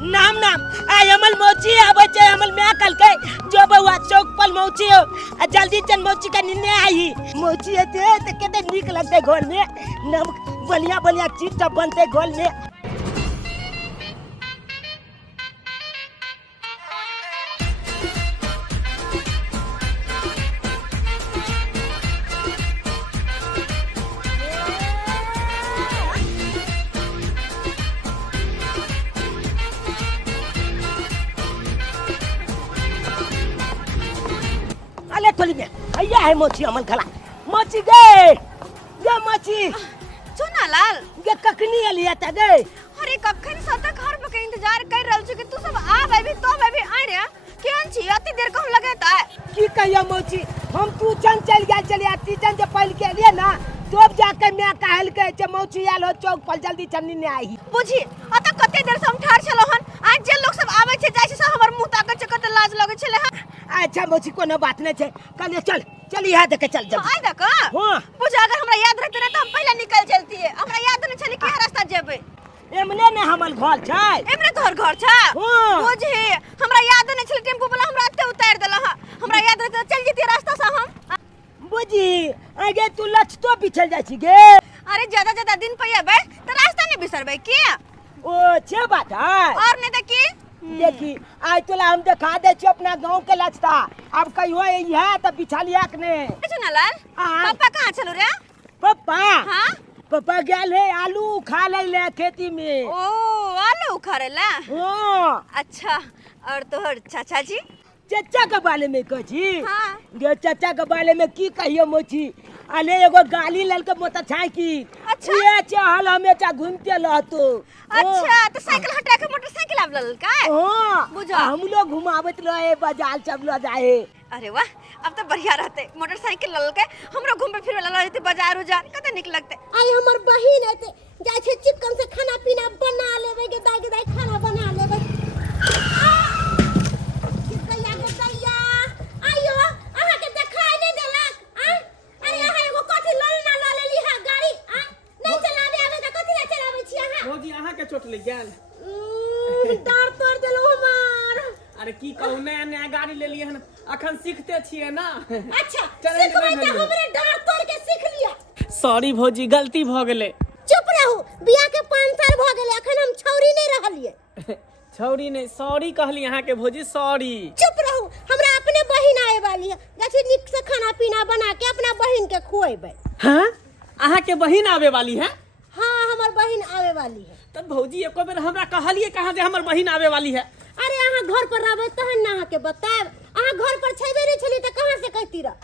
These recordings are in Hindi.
नाम नाम आई अमल मौची आबे छे अमल मैं कल के जो बउआ चौक पर मौची हो जल्दी चल मौची का निन्ने आई मौची है ते केते निक लगते घोल में नमक बढ़िया बढ़िया चीज सब बनते घोल में। अले थोड़ी में भैया है मोची अमल खला मोची गए गे मोची सुना लाल गे कखनी लिया था गए अरे कखन से तक घर पे इंतजार कर रहल छी कि तू सब आ भाई तो भाई आ रे केन छी अति देर कम लगेता है की कहियो मोची हम तू चल गया चले आती चल जे पहल के लिए ना तब जाके मैं कहल के जे मौची आल हो चौक पर जल्दी चलनी ने आई बुझी अत कते देर से हम ठार छलो हन आज जे लोग सब आवे छे जाय छे सब हमर मुंह ताके छे कते लाज लगे छले हन। अच्छा मौसी कोनो बात नहीं है कल चल यहाँ देखे चल जब आई देख हां बुझ अगर हमरा याद रहते तो हम पहले निकल चलती है हमरा याद नहीं छले के रास्ता जेबे एमने ने हमर घर छै एमने तोहर घर छ बुझी हमरा याद नहीं छले टेम्पू वाला हमरा अते उतार देला हमरा याद रहते चल जेती रास्ता से हम बुझी आगे तू लछ तो पिछल जाय छी गे अरे ज्यादा दिन पे आबे तो रास्ता नहीं बिसरबे के ओ छे बात है और नहीं देखी देखी आज तोला हम दिखा दे छी अपना गांव के लछता अब कहियो यह त बिछालिया के ने सुना लाल पापा कहां चलो रे पापा हां पापा गेल है आलू खा ले खेती में ओ आलू उखाड़ेला हां अच्छा और तोहर चाचा जी चाचा के बारे में कही हां गे चाचा के बारे में की कहियो मोची अले एगो गाली लेल के मोटरसाइकिल अच्छा ये चहल हमेशा घूमते रहतो अच्छा तो साइकिल हटा के मोटरसाइकिल आब लल का हां बुझा हम लोग घुमावत रहे बाजार सब लो जाए अरे वाह अब तो बढ़िया रहते मोटरसाइकिल लल के हमरो घूमे फिरे ला रहते बाजार उजार कते निक लगते आई हमर बहिन एते जाय छे चिकन से खाना पीना बना लेबे के दाई खाना बना लेबे गैया आयो अहा के देखाई नहीं देलक अरे अहा एगो कथि लल ना ल लेली है गाड़ी नहीं चलावे आवे त कथि ला चलावे छी अहा भौजी अहा के चोट लग गेल डार तोड़ देलो हमार अरे की कहू नया नया गाड़ी ले लिए हन अखन सीखते छिए ना अच्छा सीखबै त हमरे डार तोड़ के सीख लिया सॉरी भौजी गलती भ गेले चुप रहू बियाह के 5 साल भ गेले अखन हम छौरी नहीं रहलिए छौरी नहीं सॉरी कहली अहा के भौजी सॉरी चुप रहू हमरा अपने बहिन आए वाली है जैसे निक से खाना पीना बना के अपना बहिन के खुएबै हां अहा के बहिन आवे वाली है हां हमर बहिन आवे वाली है तब भौजी एको बेर हमरा कहलिए कहां जे हमर बहिन आवे वाली है अरे अहा घर पर रहबै तहन ना अहा के बताएब अहा घर पर छेबे नहीं छली त कहां से कहती रह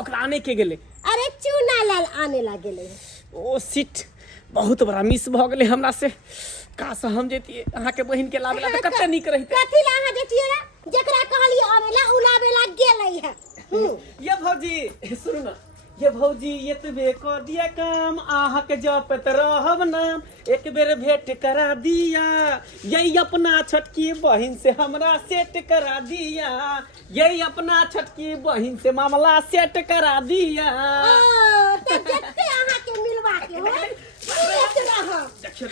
ओकरा आने के गेले अरे चूना लाल आने लागेले ओ सिट बहुत बड़ा मिस भ गेले हमरा से काश हम जेतिए अहा के बहिन के लावेला त कते निक रहिते कथि ला अहा जेतिए रे जेकरा कहलिए आवेला उलावेला गेलै है ये भौजी सुन ना ये भौजी एतबे क दिया काम आहा के जपत रहब नाम एक बेर भेंट करा दिया यही अपना छोटकी बहिन से हमरा सेट करा दिया यही अपना छोटकी बहिन से मामला सेट करा दिया त जत्ते अहा के मिलवा के होय देखिए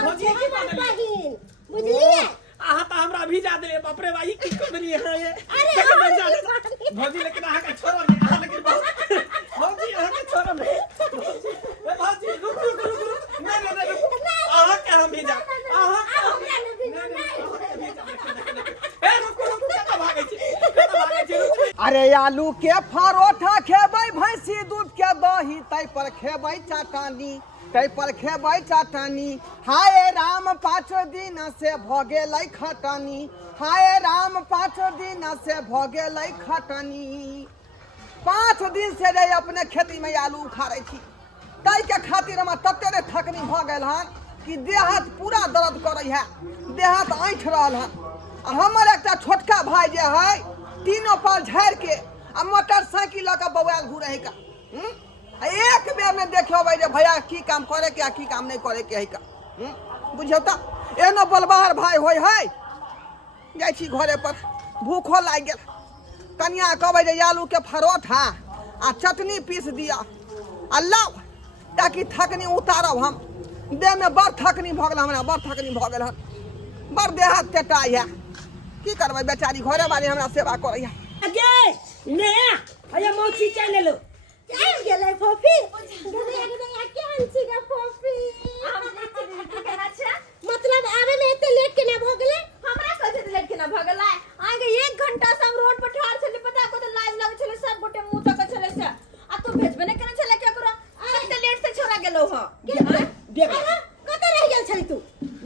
भौजी की बात है बहिन बुझलिए आहा त हमरा भेजा देले बाप रे भाई की कर देलिए है ये अरे भौजी लेकिन आहा के छोरो नहीं आहा लेकिन भौजी आहा के छोरो नहीं भौजी रुक नहीं आहा के हम भेजा आहा ए रुक कत भागे छी अरे आलू के परोठा खेबै भैंसी दूध के दही तै पर खेबै चाटानी तै पर खेबै चाटानी हाय राम 5 दिन से भ गेलै खटानी हाय राम 5 दिन से भ गेलै खटानी 5 दिन से रे अपने खेती में आलू उखाड़ै छी तै के खातिर हम तते रे थकनी भ गेल हन कि देह हाथ पूरा दर्द करै है देह हाथ ऐंठ रहल हन हमर एकटा छोटका भाई जे है तीनों पर झाड़ के आ मोटरसाइकिल लऽ के बौआल घूरे है का एक बेर में देखियो भाई जे भैया की काम करे के आ की काम नहीं करे के है का बुझियो त एनो बलबार भाई होय है जाय छी घरे पर भूखो लाग गेल कनिया कहबै जे आलू के परोठा आ चटनी पीस दिया अल्लाह ताकि थकनी उतारब हम देह में बड़ थकनी भ गेल हमरा बड़ थकनी भ गेल हन बड़ देहात टेटाई है की करबै बेचारी घरे वाली हमरा सेवा करैया आगे ने अया मौसी चल लो आबि गेलै फोफी गदे केहन छी गे फोफी मतलब आवे में एते लेट केना भ गेलै हमरा कहे लेट केना भ गेलै आगे 1 घंटा से हम रोड पर ठाड़ छली पता को तो लाज लगे छले सब गोटे मुंह तक छले से आ तू भेजबे नै करे छले के करो एते लेट से छोरा गेलो ह देख कतऽ रह गेल छली तू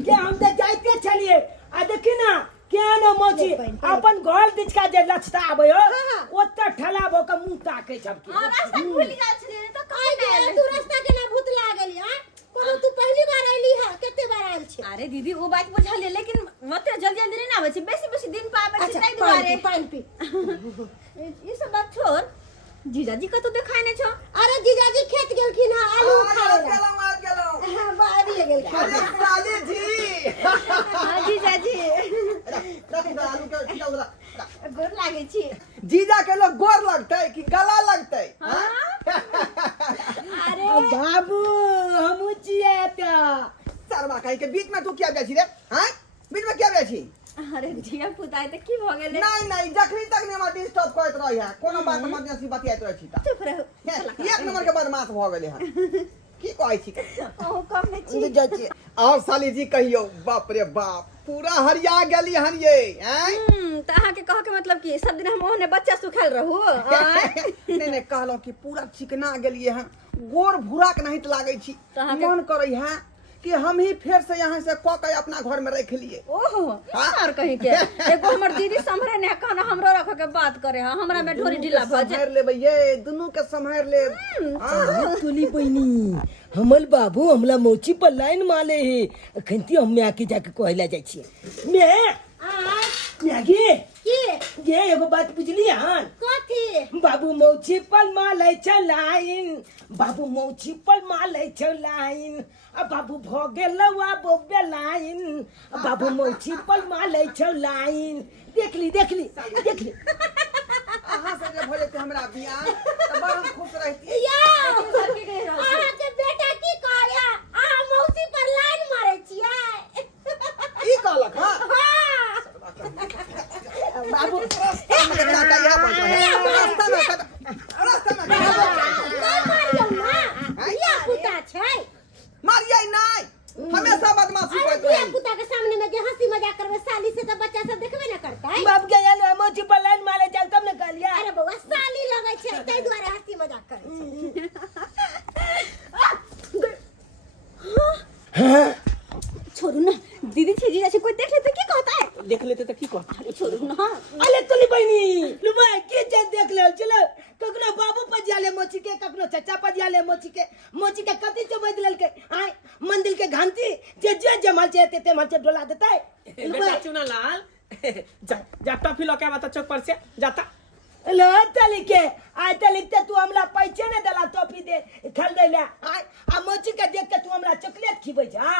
के हम त जाइते छलिए आ देखी ना केहन मौसी अपन घर दिचका जे लछता आबै हो ओत्ता ठलाबो के मुंह ताकै सबके हां रास्ता भूल गेल छली तो आइ गे तू रास्ता केना भूत लागल है कोनो तू पहली बार आइली है कते बार आइल छी अरे दीदी वो बात बुझा ले लेकिन मते जल्दी जल्दी नहीं आवे छी बेसी दिन पे आवे छी तै दुआरे पानी पी ये सब बात छोड़ जीजाजी का तो देखाय नै छ अरे जीजाजी खेत गेलखिन है आलू उखाड़े आ गेलौ हां बाहर ले गेल अरे साली जी हां जीजाजी आलू के खिलाऊ गोर लागे छी जीजा के लोग गोर लगतै कि गला लगतै अरे बाबू हम छिए त सरवा कहि के बीच में तू क्या बेची रे हैं बीच में क्या बेची अरे जिया पुताई त की भ गेले नहीं जखनी तक ने हमरा डिस्टर्ब करत रही है कोनो बात मत ऐसी बतियात रही छी त चुप रहो एक नंबर के बदमाश भ गेले हैं की कहै छी ओ कम नै छी जाची और साली जी कहियो बाप रे बाप पूरा हरिया गेली हन ये हैं त अहाँ के कह के मतलब कि सब दिन हम ओहने बच्चा सुखाल रहू नहीं कहलो कि पूरा चिकना गेलिए हैं गोर भूरा के नहीं लागे छी मन करे है कि हम ही फिर से यहाँ से क के अपना घर में रख लिए ओहो यार कहीं के एगो हमर दीदी संभरे ने कहना हमरो रख के बात करे हां हमरा में ढोरी ढीला भ जाए संभार लेबै ये दुनू के संभार ले तुली बहिनी हमल बाबू हमला मौची पर लाइन माले है अखनती हम आके जाके कहला जाय छिए मैं गे की ये एगो बात बुझली हन कथी बाबू मौची पर माले छ लाइन बाबू मौची पर माले छ लाइन आ बाबू भ गेलवा बोबे लाइन बाबू मौची पर माले छ लाइन देख ली अहाँ से जे भले हमरा बियाह त बड़ हम खुश रहती या अहाँ के बेटा की कहया अहाँ मौसी पर लाइन मारै छियै ई कहलक हां बाबू रास्ता में काका यहाँ पहुंच रहे हैं रास्ता में मारियौ ना या पुता छै मारियै नहीं हमेशा बदमाशी अरे करत बिया रही पुता के सामने में जे हंसी मजाक करबे साली से तो बच्चा सब देखबे ना करतै बाप के यालो मौची पर लाइन मारे चल तब ने कहलिया अरे बउआ साली लगै छै तै दुआरे हंसी मजाक करै छै छोड़ू ना दीदी छी जीजाजी कोई देख ले तो की कहता है देख लेते तो की कहता अरे छोड़ू ना अरे तुली बहिनी लुबा के जे देख ले चलो कखनो बाबू पर जाले मोची के कखनो चाचा पर जाले मोची के कति से बदलल के आय मंदिर के घंटी जे जमल छै ते मल से डोला देतै बेटा चुना लाल जा टॉफी लके आवा चौक पर से जाता लो तलिके आय तलिकते तू हमरा पैसे ने देला टॉफी दे खल दे ले आय आ मोची के देख के तू हमरा चॉकलेट खिबै जा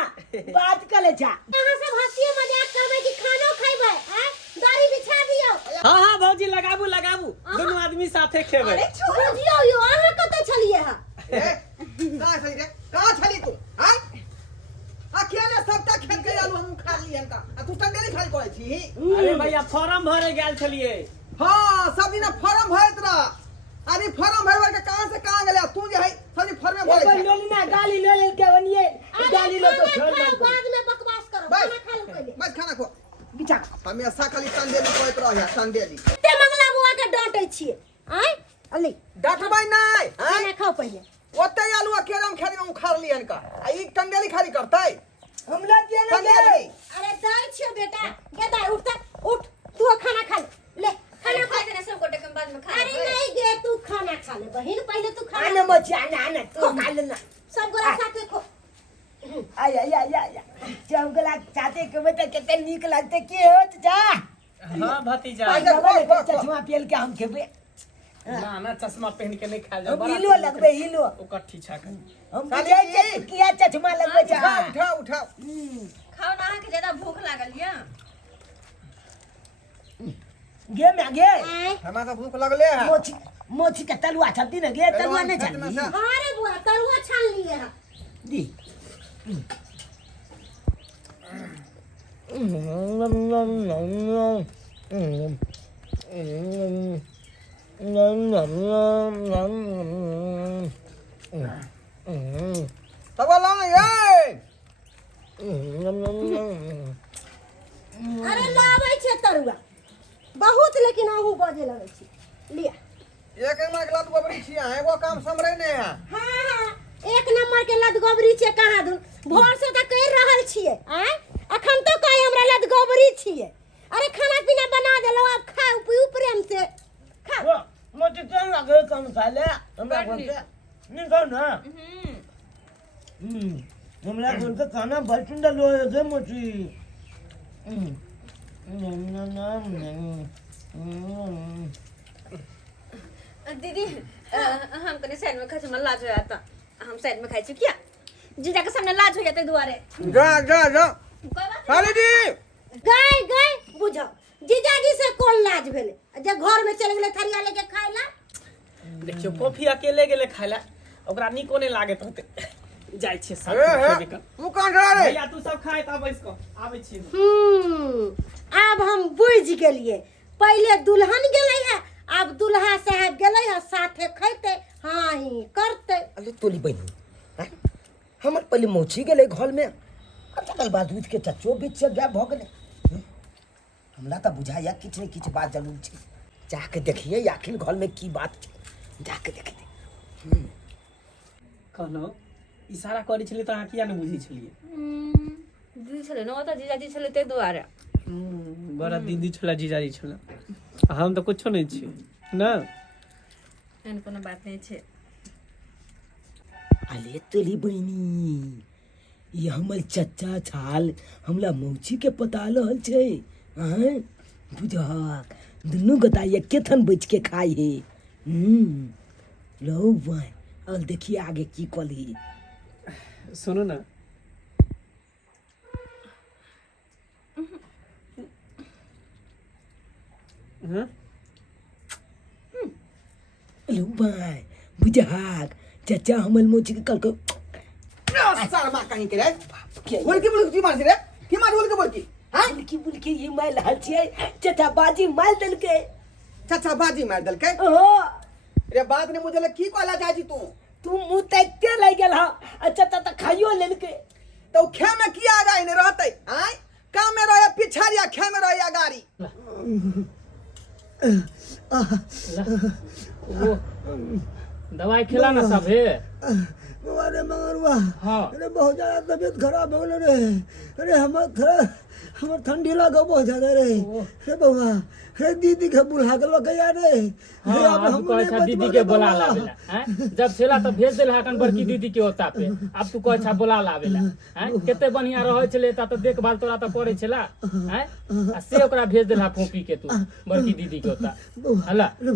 बात करे जा अहाँ सब हंसी मजाक करबै कि खानो खैबै हैं दाढ़ी बिछा दियौ हां भौजी लगाबू दोनों आदमी साथे खेबै अरे छोड़ दियौ यो अहाँ कतऽ छलिए ह कहाँ छली तू हैं अकेले सबटा खेल के आलू हम खा लियन का तू टंडेली खाली करै छी अरे भैया फॉर्म भरे गेल छलिए हां सब दिन फॉर्म भरत रह अरे फॉर्म भरवर के कहां से कहां गेले तू जे है सब फॉर्म भरे एगो लोलिना गाली ले ले के ओनिए गाली लो तो छोड़ दे बाद में बकवास करो खाना खा लो पहले बस खाना खो बिचा हमेशा खाली टंडेली करत रह टंडेली ते मंगला बुआ के डांटै छियै आय अली डटबै नहीं हैं खाना खाओ पहले ओते आलू अकेले हम खेत में उखाड़ लियन का आ ई टंडेली खाली करतै हमला के ना टंडेली अरे दै छियो बेटा गे दाई उठ तू खाना खा ले खाना खा देना सब गोटे के बाद में खा अरे नहीं गे तू खाना खा ले बहिन पहले तू खा आना मोची आना तू खा लेना सब गोरा साथे खो आय चौगला चाते के बेटा कितने नीक लगते के होत जा हां भतीजा चश्मा पहन के हम खेबे ना चश्मा पहन के नहीं खाल जा हम हिलो लगबे हिलो ओकर ठीछा कर हम बुझाई छै किया चश्मा लगबे जा उठाओ खाओ ना के ज्यादा भूख लागल या गे मैं गे हमरा का भूख लगले है मोची के तलुआ छती न गे तलुआ नहीं खेत में छती से। अरे बुआ तरुआ छान लिए है दी तब लाओ ना ये अरे लाबै छै तरुआ बहुत, लेकिन आहू बजे लगै छी लिया। एक नंबर के लत गोबरी छी है वो काम समरे ने है। हाँ हाँ एक नंबर के लत गोबरी छै। कहाँ दून भोर से तो कह रहल छियै आय अखन तो कहे हमरा लत गोबरी छियै। अरे खाना पीना बना देलो, अब खाओ पीऊ प्रेम से खाओ। मुझे क्या लगे कम खाले हमरा बोलते नहीं खाओ ना। हमरा बोलते खाना बहुत सुंदर लो है मुझे। दीदी हम कने साइड में खाइ छी, हमरा लाज हो जाता। हम साइड में खाइ छी क्या जीजा के सामने लाज हो जाते दुआरे। जा जा जा कोई बात साली जी गए गए बुझो जीजाजी से कोन लाज भेले जब घर में चले गेले थरिया लेके खाए ला। देखियो पोफी अकेले गेले खाइला ओकरा नीको नहीं लागत होते। जाय छे सब ए हे खेबे कर। तू कहां जा रे भैया तू सब खाए ता बैस को आबै छी। अब हम बुझ गेलिए पहले दुल्हन गेले है, अब दुल्हा साहब गेले है साथे खैते हाँ ही करते। अरे तोली बहनी हमर पहले मौची गेले घर में तकर बाद दूध के चच्चो बीच से गया भ गेले। हमरा तो बुझाया किछ ने किछ बात जरूर छै, जाके देखिए आखिर घर में की बात छै, जाके देखिए। कहनो इशारा करै छली त अहाँ किया न बुझै छलिए? दीदी छले न ओता जीजाजी छले ते दुआरे। बड़ा दीदी छला जीजाजी छला, हम तो कुछो नहीं छी ना। एहन कोनो बात नहीं छे। अले तोली बहनी ये हमर चच्चा छाल हमरा मौची के पता रहल छै। हैं बुझा दुनू गोटा एके थन बैठ के खाई है। लो भाई और देखिए आगे की कली। सुनो ना हाँ लो भाई बुझाक चचा हमर मौची के कल को साला मां कहीं के रे बोल की मार रे की मार बोल की हां बुलकी ये माल हल छै चचा बाजी माल दल के। चाचा बाजी मार दल के ओ रे बात ने मुझे की कहला जाजी तू मुंह तकते लग गेल हा। अच्छा त खाइयो लेल के तो खे में की आगा ने रहते आय काम में रहे पिछाड़िया खे में रहे गाड़ी। वो दवाई खिला ना सब है। अरे मंगरुआ हाँ। अरे बहुत ज्यादा तबीयत खराब हो गई रे। अरे हमर ठंडी लगा बहुत ज्यादा रे। अरे बउआ अरे दीदी के बुला के लगे यार रे। हाँ, अब कहे छा दीदी के बोला लावेला हैं जब छेला तो भेज देला हकन बड़की दीदी के होता पे। अब तू कहे छा बोला लावेला हैं केते बढ़िया रहे छले ता तो देखभाल तोरा तो करे छला हैं आ से ओकरा भेज देला फोपी के तू बड़की दीदी के होता हला। अरे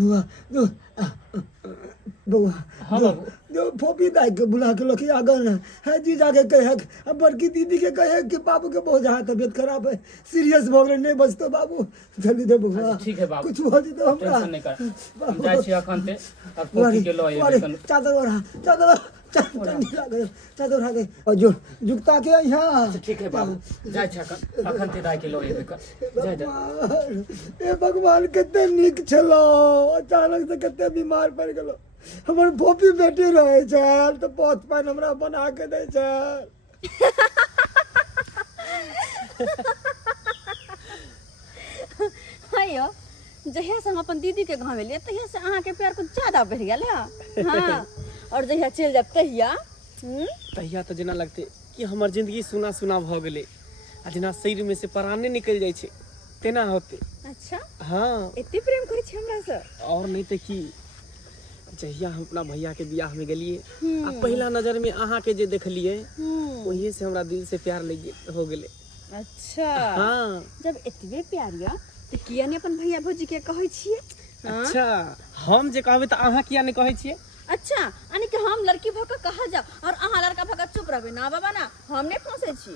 बउआ हाँ बाबू जो फोपी दाई के बुला के लगे आगा ना है जी जाके कहे अब बड़की दीदी के कहे कि बाबू के बहुत ज्यादा तबीयत खराब है सीरियस हो गए नहीं बचतो बाबू जल्दी दे बउआ। ठीक है बाबू कुछ हो जी तो हमरा टेंशन नहीं कर हम जाय छी अखन ते अब फोपी के लो ये कन चादर ओढ़ा चादर ओढ़ा गई और जो जुगता के यहाँ। ठीक है बाबू जाय छी अखन ते दाई के लो ये कर जाय जा। ए भगवान कितने नीक छलो अचानक से कितने बीमार पड़ गेलो। हमर फोपी बेटी रहे छल तो पौथ पान हमरा बना के दे छल। हायो जहिया से हम अपन दीदी के गाँव एलिए तहिया से अहाँ के प्यार कुछ ज्यादा बढ़ गेल है। हाँ और जहिया चल जाब तहिया तहिया तो जेना लगते कि हमर जिंदगी सुना सुना भ गेले आ जेना शरीर में से प्राणे निकल जाय छे तेना होते। अच्छा हाँ एते प्रेम करे छी हमरा से। और नहीं तो कि जहिया हम अपना भैया के बियाह में गेलिए आ पहला नजर में अहाँ के जे देखलिए वही से हमरा दिल से प्यार लग हो गेले। अच्छा हाँ जब एतबे प्यारिया तो किया ने अपन भैया भौजी के कहै छिए? अच्छा हम जे कहबे तो अहाँ किया नहीं कहै छिए? अच्छा यानी कि हम लड़की भ के कहा जा और अहाँ लड़का भ के चुप रहबे ना बाबा ना हम नहीं फंसे छी।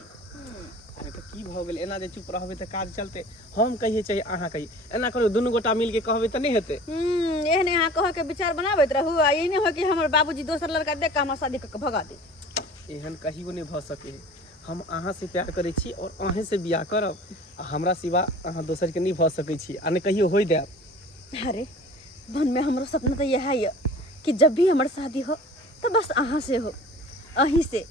अरे तो की भ गेल एना जे चुप रहबे तो काज चलते। हम कहिए चाहिए अहाँ कहिए एना करो दुनू गोटा मिल के कहबे तो नहीं हेते। एहने अहाँ कह के विचार बनाबैत रहू आ ई नहीं हो कि हमर बाबूजी दोसर लड़का देख के हमर शादी क के भगा दे। एहन कहियो नहीं भ सके। हम अहाँ से प्यार करै छी और अहें से बियाह करब आ हमरा सिवा अहाँ दोसर के नहीं भऽ सकै छी आ ने कहियो होई देब। अरे मन में हमरो सपना तो यह है कि जब भी हमार शादी हो तो बस अहाँ से हो, अही से।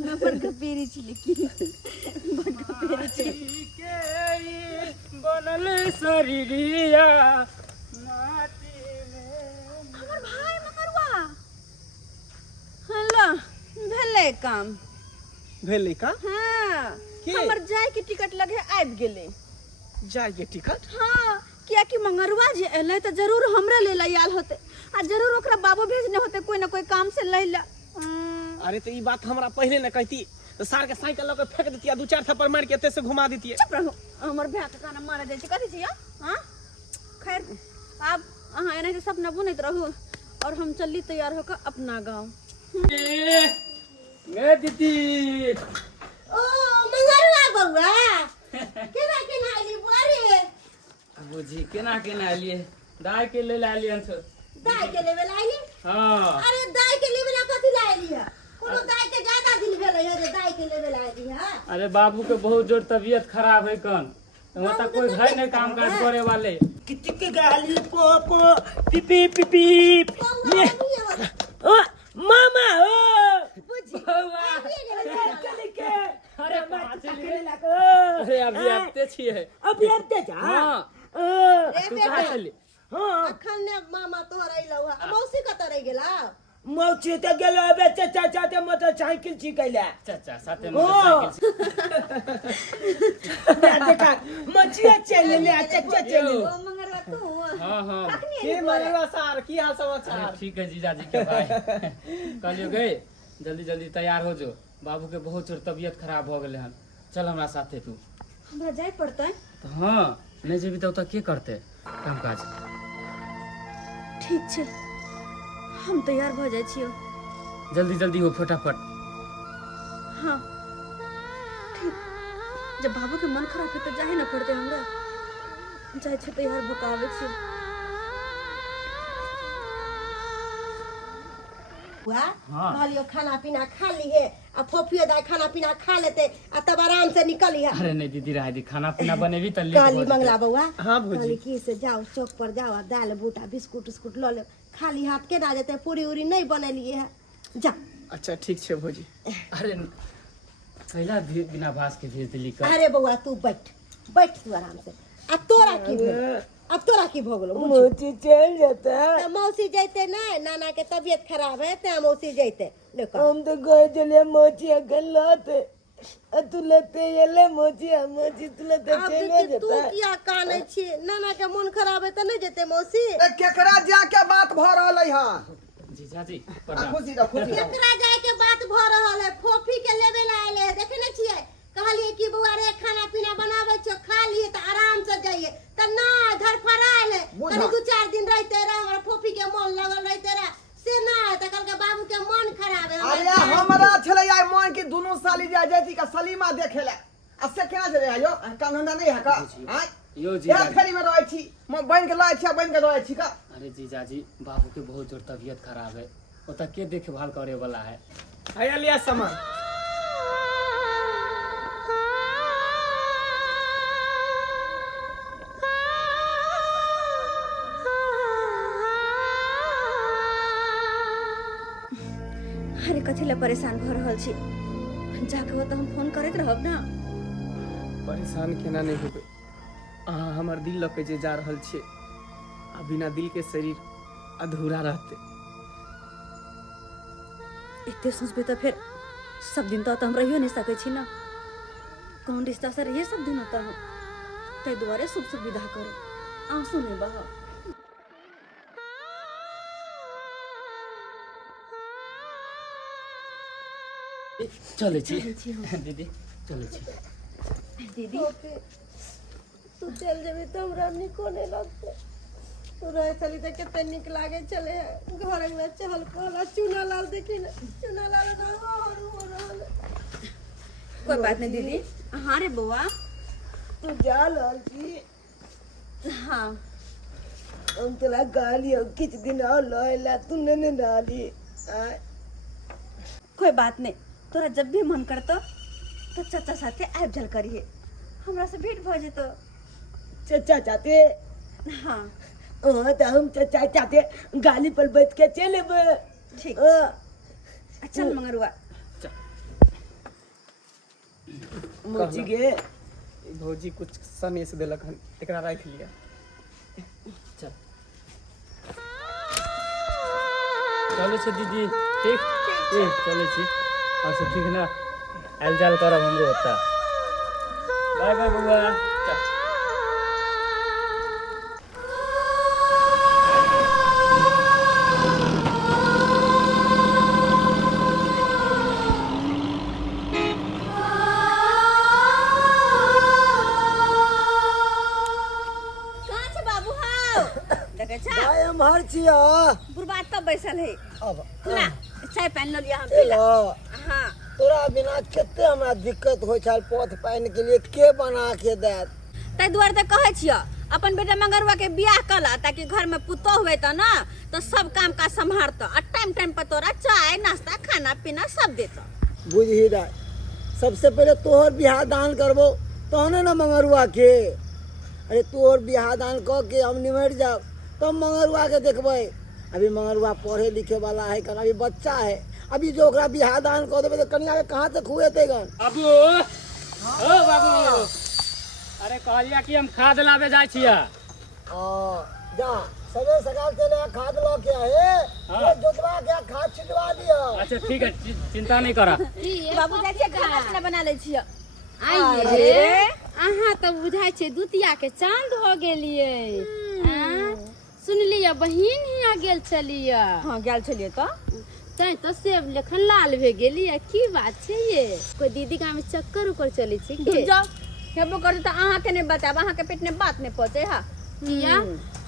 ना बड़का पेरी छिले की बड़का पेरी छिले बनल शरीरिया हमर भाई मकरवा हल्ला भेले काम भेलै का हाँ की? हमर जाय के टिकट लगे आबि गेले। जाय के टिकट? हाँ किया कि मंगरवा जे एले तो जरूर हमरे ले आयल होते आ जरूर ओकरा बाबू भेजने होते कोई ना कोई काम से ले ला। अरे तो ई बात हमरा पहले न कहती तो सार के साइकिल लऽ के फेंक देतिया, दू चार थप्पड़ मार के एते से घुमा देतिए। चुप रहो, हमर भैया के काना मारे जाय छै कथि छियै? हां खैर अब अहाँ एना के सपना बुनैत रहू और हम चलली तैयार होकर अपना गांव। ए दीदी ओ मंगरवा बउआ केना केना आइली बारे? बुझी केना केना एलिए दाय के ले लालिए छ दाई के लेवे आइली? हां अरे दाई के लेवे ला कथि लाइली है? कोनो दाई के ज्यादा दिन भेलै है जे दाई के लेवे आइली है? अरे बाबू के बहुत जोर तबीयत खराब है कन वहाँ कोई है नहीं काम काज करे वाले। कितने के गाली पोपो पिपी पिपी बउआ नहीं है ओ मामा ओ बुझी चल के अरे कहाँ से चले लिए? लगो अरे अभी आते छिए। अभी अब दे जा हाँ ओ तू कहाँ चली? हाँ अखन ने मामा तोहर अइलौ है मौसी कत रह गेला? मौची तो गेलो अबे चाचा चाचा मोटरसाइकिल छिकैला चाचा साथे मोटरसाइकिल देखा मचिया चले ले चाचा चले ओ मंगरवा तू हाँ हाँ के मरेवा सार की हाल समाचार? अरे ठीक है जीजाजी के भाई कल गए जल्दी जल्दी तैयार हो जो बाबू के बहुत जोर तबीयत खराब हो गए हन चल हमरा साथे तू। हमरा जाय पड़तै। तो हाँ नहीं जेबी तो के करते काम काज। ठीक छै हम तैयार भ जाय छियै। जल्दी जल्दी हो फटाफट। हाँ ठीक जब बाबू के मन खराब है तो जाहे ना पड़ते हमरा जाय छै तैयार भ के आबै छियै। हुआ हाँ। कहलियो खाना पीना खा लिए आ फोफियो दाई खाना पीना खा लेते आ तब आराम से निकली है। अरे नहीं दीदी रह दी खाना पीना बनेबी तो काली मंगला बउआ हाँ भौजी। कहली की से जाओ चौक पर जाओ आ दाल बूटा बिस्कुट उस्कुट ल ले खाली हाथ के ना जेते पूरी उरी नहीं बनेलिए है जा। अच्छा ठीक छे भौजी। अरे पहला बिना भास के भेज दिली का। अरे बउआ तू बैठ बैठ तू आराम से। अब तोरा की भेल? अब तोरा की भ गेलो? मौची चल जाता तो मौसी जैते नहीं नाना के तबीयत खराब है ते मौसी जैते देखो हम तो गए चले मौची अगल लाते तू लेते ये ले मौची मौची तू लेते अब चले देखी तू जाता किया काने छी नाना के मन खराब है तो नहीं जैते मौसी? केकरा जाके बात भ रहलै हन? जीजाजी प्रणाम। खुशी रह खुशी रह। केकरा जाय के बात भ रहल है? फोफी के लेवे ला आइले है देखे नहीं छियै? कहलिए कि बुआ रे खाना पीना बनावे छो खा लिए तो आराम से जाइए तो ना धरफराइल है बुझा। कनी 2-4 दिन रहते रहे हमरा फोफी के मन लगल रहते रहे से ना त कल के बाबू के मन खराब है अरे हमरा छले आइ मन की दुनू साली जा जैती का सलीमा देखे ले आ से केना जेबे आयो काम धंधा नहीं है का? हां यो या जीजाजी फेरी में रहै छी म बन के लाय छी बन के रहै छी का? अरे जीजाजी बाबू के बहुत जोर तबीयत खराब है ओता के देखभाल करे वाला है। आया लिया सामान। अरे कथी ला परेशान भ रहल छी जाके हो तो हम फोन करैत रहब ना। परेशान केना नहीं होबे अहाँ हमर दिल लके जे जा रहल छे आ बिना दिल के शरीर अधूरा रहते। एते सोचबे तो फिर सब दिन तो हम रहियो नहीं सकै छी ना कौन रिश्ता से रहिए सब दिन होता हम तै दुआरे शुभ शुभ विदा करो आंसू नहीं बहा। चले छी दीदी चले छी। दीदी तू चल जेबी तो हमरा निको नहीं लगते तू रहे चली तो कितने निक लागे चले घर में चहल पहल चूना लाल देखी ना चूना लाल हो रहल कोई बात नहीं दीदी। हाँ रे बुआ तू जा लाल जी हाँ हम तोला कहली किछ दिन और लैला तू नहीं डाली। कोई बात नहीं, तोरा जब भी मन करतो तो चाचा साथे आबि जल करिए, हमरा से भेंट भ जेतो। चचा चाहते हाँ तो हम चचा चाहते गाली पर बैठ के चले ठीक। चल मंगरुआ। मोची के भौजी कुछ सनेस देलक हन, एकरा राख लिया। चल चले छै दीदी, ठीक ए चले छी और सब ठीक ना, आइल जाल करब हमरो ओता। बाय बाय बउआ। चल कहाँ छे बाबू हाउ? देखे छा भाई हम हर छिया बुरबाद तब बैसल है अब ना, चाय पान लो लिया हम पीला। हाँ तोरा बिना केते हमरा दिक्कत होय छल पथ पाइन के लिए, के बना के देत? ताहि दुआरे तऽ कहै छियो अपन बेटा मंगरुआ के बियाह कला, ताकि घर में पुतोह हुए तो ना तो सब काम काज संभालतो और टाइम टाइम पर तोरा चाय नाश्ता खाना पीना सब देतो। बुझही दा, सबसे पहले तोहर बियाह दान करबो तहने ना मंगरुआ के। अरे तोहर बियाह दान क के हम निमट जाओ तब मंगरुआ के देखबै। अभी मंगरुआ पढ़े लिखे वाला है, कल अभी बच्चा है, अभी जो ओकरा बियाह दान कर देबै तो कन्या के कहाँ से खुएते गन? बाबू ओ बाबू, अरे कहलिया कि हम खाद लावे जाइ छिया। जा सबे सकाल चले खाद लो के है, हाँ। ये जोतवा के खाद छिटवा दिया। अच्छा ठीक है, चिंता नहीं करा। बाबू जाके खाना पीना बना ले छियो। आइए अहाँ तो बुझाई छे दुतिया के चांद हो गेलिए। सुनलिए बहिन हिया गेल छलिए। हाँ गेल छलिए तो तै तो सेब लेखन लाल भे गेलिए, की बात छे ये? कोई दीदी गाँव में चक्कर उकर चली छे के? जाओ हेबो करते तो अहाँ के नहीं बताब, अहाँ के पेट में बात नहीं पहुंचे। हाँ किया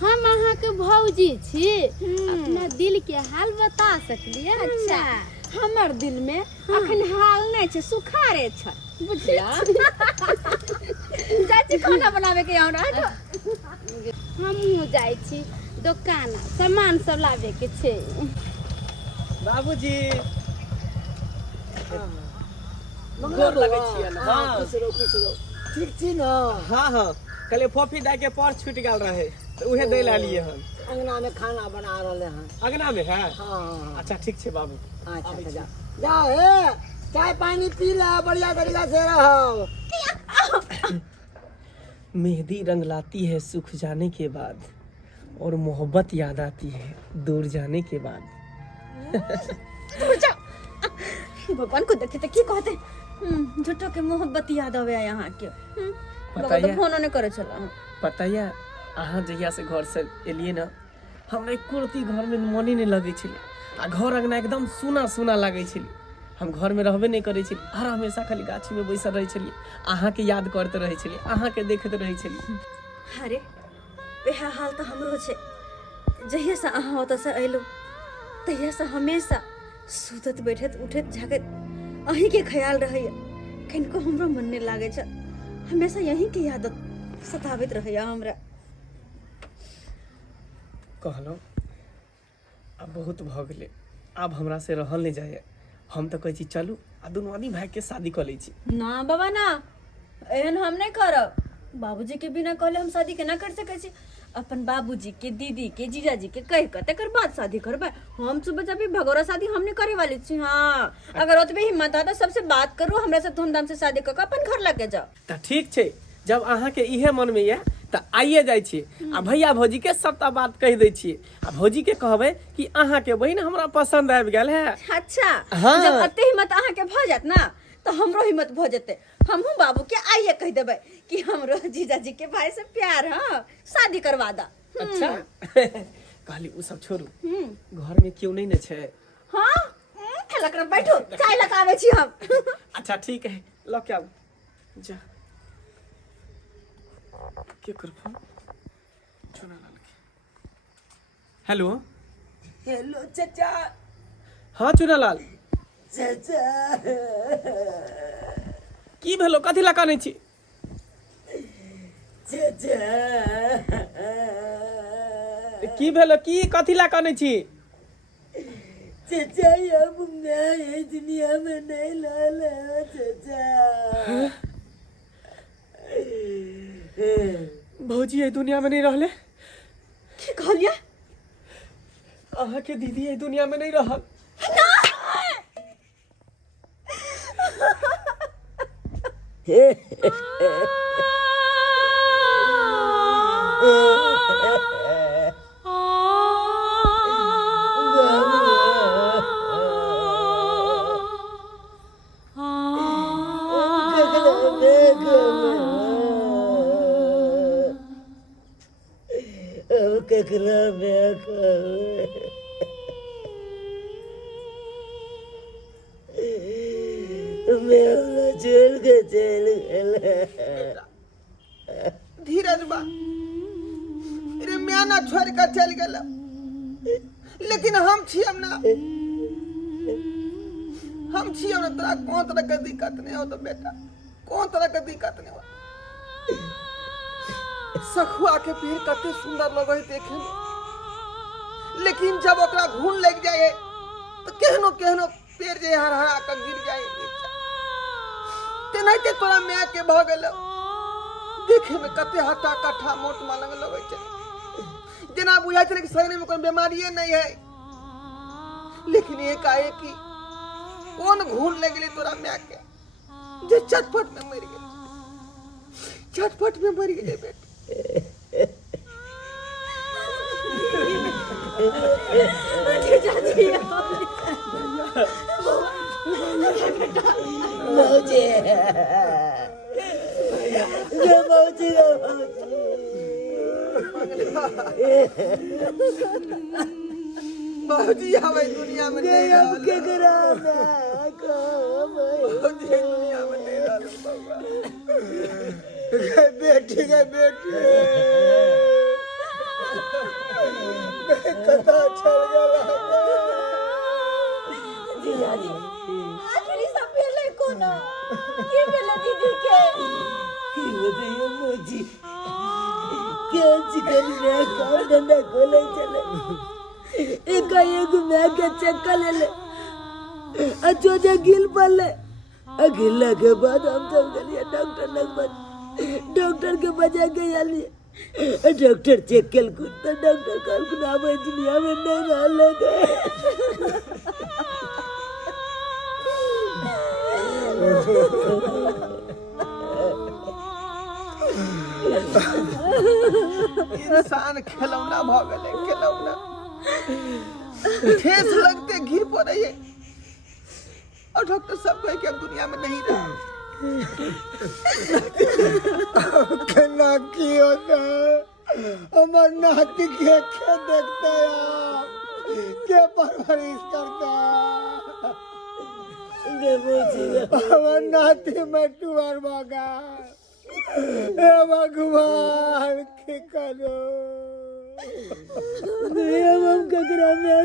हम अहाँ के भौजी छी, अपना दिल के हाल बता सकलिए? अच्छा हमर दिल में अखन हाल नहीं छे, सुखारे छ बुझला। चाची खाना बनावे के हमरा हमहू जाई छी दुकान, सामान सब लावे के छे। बाबूजी गोर लगै छियै ना। हाँ। खुश रहो ठीक छी ना? हाँ हाँ, कल फॉफी दा के पर छूट गेल रहे तो उहे दे ला लिए हन। अंगना में खाना बना रहले हैं। अगना में है? हाँ अच्छा ठीक छे बाबू। अच्छा जा जा हे, चाय पानी पी ले, बढ़िया तरीका से रहो। मेहंदी रंग लाती है सुख जाने के बाद, और मोहब्बत याद आती है दूर जाने के बाद। भगवान को देखते की कहते झूठो के मोहब्बत याद आवे यहाँ के। पता तो है? फोन नहीं करे चला। पता या अहाँ जहिया से घर से एलिए ना, हमरा कुर्ती घर में मने नहीं लगे छे, आ घर अंगना एकदम सुना सुना लगे छे। हम घर में रहबे नहीं करे छे, हर हमेशा खाली गाछी में बैसल रहे छलिए, अहाँ के याद करते रहे छलिए, अहाँ के देखते रहे छलिए। अरे वह हाल तो हमरो छे, जहिया से अहाँ ओतऽ से अइलो तहिया से हमेशा सुतत बैठत उठत जागत अहीं के ख्याल रहैया। कनिको हमरो मन नहीं लागे छ, हमेशा यहीं के याद सतावित रहैया हमरा। कहलो अब बहुत भ गेले, अब हमरा से रहल नहीं जाए। हम तो कहै छी चलू आ दुनू आदमी भाई के शादी कर लै छी। ना बाबा ना, एहन हम नहीं करब। बाबूजी के बिना कहले हम शादी केना कर सकै छी? अपन बाबूजी के, दीदी के, जीजाजी के कह के तकर बाद शादी करबे। हम सुबह जब भी भगोरा शादी हम नहीं करे वाली छी। हाँ अगर ओतबे हिम्मत है तो सबसे बात करू, हमरा से धूमधाम से शादी कर के अपन घर लगे जाओ। त ठीक छे, जब अहाँ के इहे मन में ये त आइए जाय छी, आ भैया भौजी के सबटा बात कह दै छी, आ भौजी के कहबे कि अहाँ के बहिन हमरा पसंद आबि गेल है। अच्छा हाँ। जब अते हिम्मत अहाँ के भ जात ना तो हमरो हिम्मत भ जते। हमहू बाबू के आइए कह देबे कि हमरो जीजाजी के भाई से प्यार है, शादी करवा दा। अच्छा कहली उ सब छोड़ू, घर में क्यों नहीं न छे? हाँ खेलक रे, बैठो चाय लगावे छी हम। अच्छा ठीक है, लो क्या जा के कर फोन चुना लाल के। हेलो हेलो चाचा। हाँ चुना लाल, चाचा की भेलो, कथी ला कानै छी? चाचा की भेलो की कथी ला कने छी चाचा अब मैं इस दुनिया में नहीं लाला चाचा। भौजी ये दुनिया में नहीं रहले की कहलिया अहाँ के दीदी ये दुनिया में नहीं रहल ककरा मैं मैं जेल के चल गया। धीरज बा रे मैं ना छोड़ कर चल गेल लेकिन हम छियम ना तोरा कौन तरह के दिक्कत नहीं हो तो बेटा कौन तरह के दिक्कत नहीं हो सखुआ के पेड़ कते सुंदर लगे देखे में लेकिन जब ओकरा घून लग जाए तो केहनो केहनो पेड़ जे हरहरा के गिर जाए तेनाहिते तोरा मैं के भ गेल देखे में कते हट्टा कट्ठा मोट मालंग लगे छै जेना बुझाई छै कि शरीर में कोई बीमारी नहीं है लेकिन एकाएक की कौन घून लग गेले तोरा मैं के जे चटपट में मर गेले बेटा बाबूजी हमें दुनिया में नहीं रहल बाबूजी दुनिया में नहीं रहल बाबा बेटी के बेटी कथा चल गया जीजाजी आखिरी सब भेले कोना की भेले दीदी के की बताइए मोजी क्या चिकन में काम धंधा खोले चले एक मैं के चक्कर ले ले अच्छो जे गिल पले गिलने के बाद हम सब गलिए डॉक्टर लग डॉक्टर के बजा के आलिए डॉक्टर चेक कल कुत्ता डॉक्टर कल कुना में दुनिया में नहीं रह लगे इंसान खिलौना भ गेले खिलौना ठेस लगते गिर पड़े और डॉक्टर सब कहे कि अब दुनिया में नहीं रहा केना की होता हमार नाती के देखते के परवरिश करता हमार नाती में टुआर भागा हे भगवान की करो हम ककरा में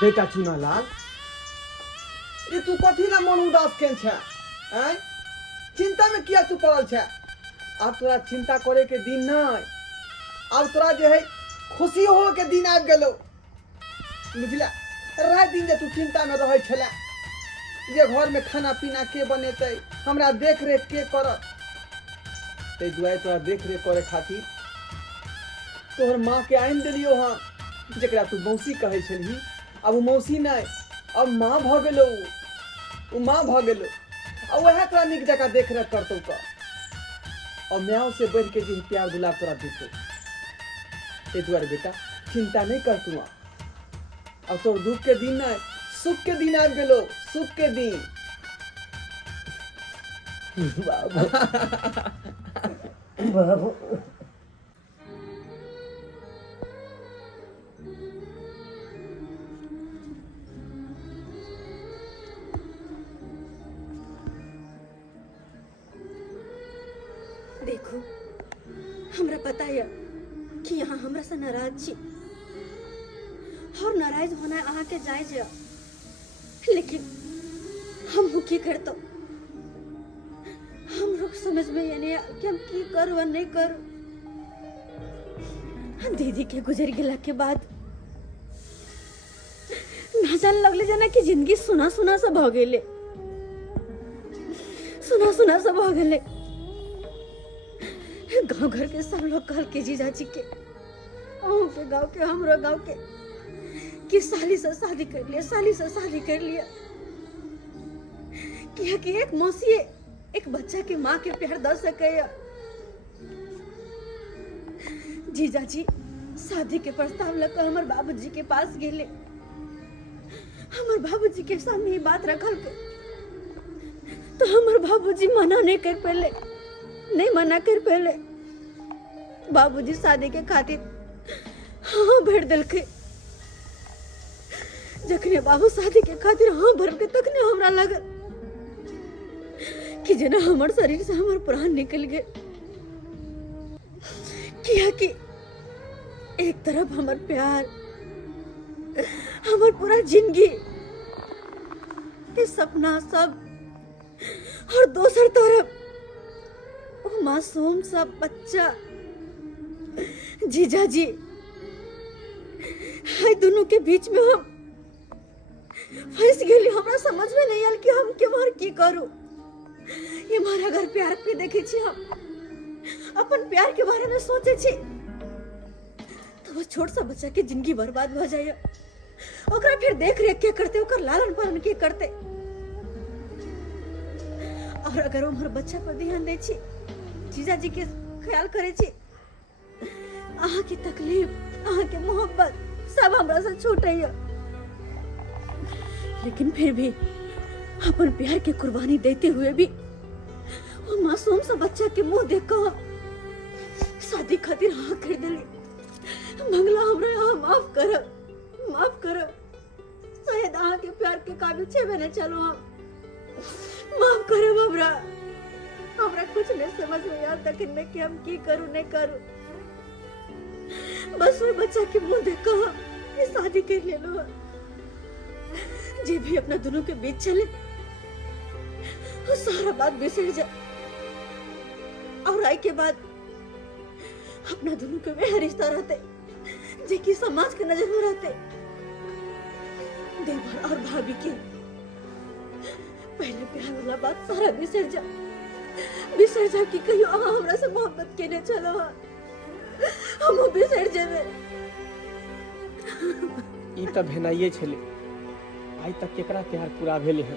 बेटा चुनालाल ये तू कथी ना मन उदास केन छे हैं चिंता में किया तू पड़ल छे अब तोरा चिंता करे के दिन नहीं अब तोरा जे है खुशी हो के दिन आबि गेलो बुझला रात दिन जे तू चिंता में रहे छले जे घर में खाना पीना के बनेते हमरा देख रेख के करत ते दुआई तोरा देख रेख करे खातिर तोहर माँ के आइन दिलियो हम जेकरा तू मौसी कहे छलही अब वो मौसी नहीं अब माँ भ गेलो उ माँ भ गेलो आ वह तोरा निक जगह देख रेख करतौ का और म्याओ से बढ़ के जे प्यार दुलार तोरा देतौ ए दुआरे बेटा चिंता नहीं कर तू और तोर दुख के दिन नहीं सुख के दिन आ गेलो सुख के दिन बाबू देखो हमरा पता है कि यहाँ हमरा से नाराज छी और नाराज होना अहाँ के जायज है, लेकिन हम की करतो हम लोग समझ में ये नहीं कि हम की करूँ और नहीं करूँ। दीदी के गुजर गेला के बाद ना जान लगले जाना कि जिंदगी सुना सुना सा भ गेले, सुना सुना सा भ गेले। गांव घर के सब लोग कहल के जीजाजी के के गांव के हमरो गांव के कि साली से शादी कर लिया, साली से शादी कर लिया। कि एक मौसी एक बच्चा के माँ के प्यार दे सके। जीजाजी शादी के प्रस्ताव लेकर हमारे बाबूजी के पास गेले। हमारे बाबूजी के सामने ये बात रखल के तो हमारे बाबूजी मना नहीं कर पहले, नहीं मना कर पहले। बाबूजी शादी के खातिर हाँ भर दिल के। जखने बाबू शादी के खातिर हाँ भर के तखने हमरा लगल कि जना हमारे शरीर से हमारे प्राण निकल गए। किया कि एक तरफ हमार प्यार, हमार पूरा जिंदगी के सपना सब, और दूसर तरफ वो मासूम सा बच्चा जीजा जी। हाय दोनों के बीच में हम फंस गए। हमरा समझ में नहीं आयल कि हम केम्हर की करूं। ये हमारा घर प्यार पे देखे छी, हम अपन प्यार के बारे में सोचे छी तो वो छोट सा बच्चा की जिंदगी बर्बाद हो जाए। ओकरा फिर देख रेख के करते, ओकर लालन पालन के करते। और अगर हमारे बच्चा पर ध्यान दे छी, जीजा जी के ख्याल करे छी, अहाँ की तकलीफ, अहाँ के मोहब्बत सब हमरा से छूटे। लेकिन फिर भी अपन प्यार के कुर्बानी देते हुए भी वो मासूम सा बच्चा के मुंह देख कर शादी खातिर हाँ कर दिली। मंगला हमरा यहाँ माफ कर, माफ कर। शायद अहाँ के प्यार के काबिल छेबे न चलो, हम माफ करो। हमरा हमरा कुछ नहीं समझ में आता कि मैं कि हम की करूं नहीं करूं। बस वो बच्चा के मुंह देख कर ये शादी कर ले लो। जे भी अपना दोनों के बीच चले वो सारा बात बिसर जाए और आई के बाद अपना दोनों के वह रिश्ता रहते जे कि समाज के नजर में रहते। देवर और भाभी के पहले प्यार वाला बात सारा बिसर जा कि कहीं हमरा से मोहब्बत केने चलो हम बिसर जेबे। ई त भेनाइए छले। आज तक केकरा प्यार पूरा भेले है,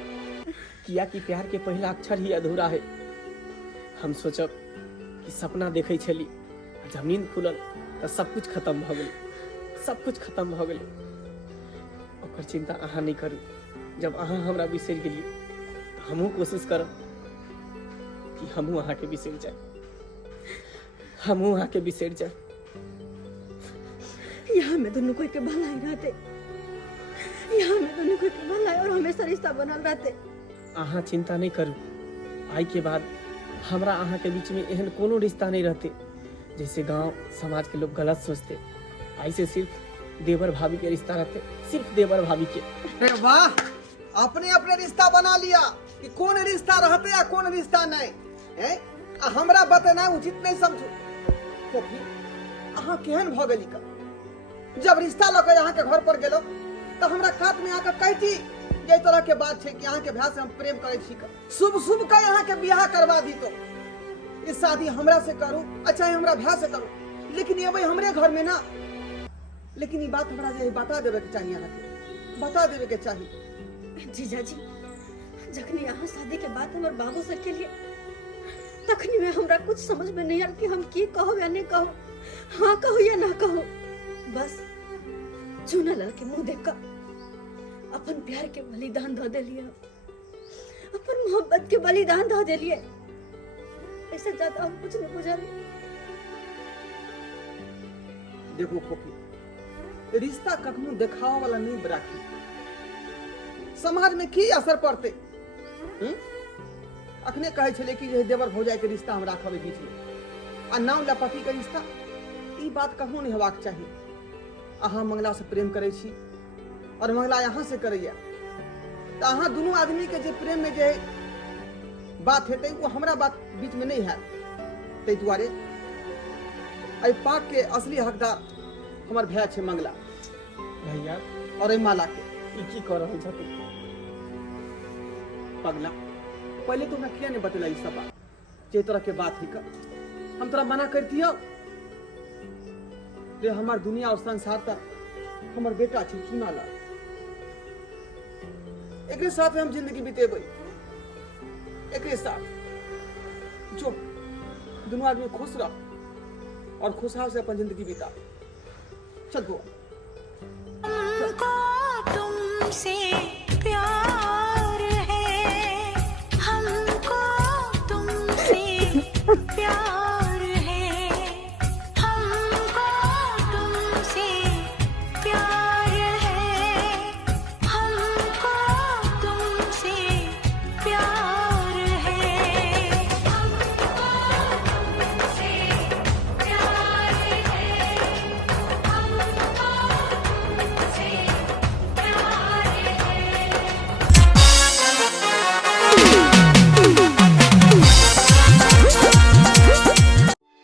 किया कि प्यार के पहला अक्षर ही अधूरा है। हम सोचब कि सपना देखे छली, जब नींद खुलल तो सब कुछ खत्म भ गेल, सब कुछ खत्म भ गेल। ओकर चिंता अहाँ नहीं करू। जब अहाँ हमरा बिसर गेलिए तो हमहू कोशिश करब कि हमहू अहाँ के बिसर जाए, हमहू अहाँ के बिसर जाए। यहाँ में दोनों कोई के भलाई रहते, यहाँ में दोनों कोई के भलाई और हमेशा रिश्ता बनल रहते। अहाँ चिंता नहीं करू। आई के बाद हमरा अहाँ के बीच में एहन कोनो रिश्ता नहीं रहते जैसे गांव समाज के लोग गलत सोचते। आई से सिर्फ देवर भाभी के रिश्ता रहते, सिर्फ देवर भाभी के। अरे वाह, अपने अपने रिश्ता बना लिया कि कौन रिश्ता रहते या कौन रिश्ता नहीं है। हमरा बतना उचित नहीं समझू। पोखी अहाँ केहन भ गेली का? जब रिश्ता लगे यहाँ के घर पर गेलो तो हमरा कात में आकर कहती ये तरह के बात है कि यहाँ के भाई से हम प्रेम करे छी का, शुभ शुभ का यहाँ के बियाह करवा दी तो इस शादी हमरा से करूं, अच्छा है हमरा भाई से करूं, लेकिन ये भाई हमरे घर में ना। लेकिन ये बात हमरा जे बता देवे के चाहिए, यहाँ के बता देवे के चाहिए जीजा जी जखनी यहाँ शादी के बाद हमारे बाबू से के लिए तखनी में हमरा कुछ समझ में नहीं आल कि हम की कहो या नहीं कहो, हाँ कहो या ना कहो। बस चूना लाल के मुंह देख कर अपन प्यार के बलिदान दे दिलिए, अपन मोहब्बत के बलिदान दे दिलिए। ऐसे ज्यादा हम कुछ नहीं बुझल। देखो खोखी, रिश्ता कखनो देखावा वाला नहीं राखी, समाज में की असर पड़ते। अखने कहे छले कि यह देवर भौजाई के रिश्ता हम राखबे बीच में, आ नाम लपटी के रिश्ता, ई बात कखनो नहीं हेबाक चाहिए। अहाँ मंगला से प्रेम करे छी और मंगला यहाँ से करैया, तो अहाँ दोनों आदमी के जे प्रेम में जे बात हेतै वो हमरा बात बीच में नहीं है। तै दुआरे आई पाक के असली हकदार हमार भैया छे मंगला भैया और माला के। ई की कर रहल छथि? पगला, पहले तो मैं किया नहीं बतला ई सब बात, जे तरह के बात ही कर हम तोरा मना करती हो। रे हमार दुनिया और संसार तक हमार बेटा छे चुना ला, एकरे साथ हम जिंदगी बितेबै, एकरे साथ जो दोनों आदमी खुश रह और खुशहाल से अपन जिंदगी बिता। चल बुआ, तुमसे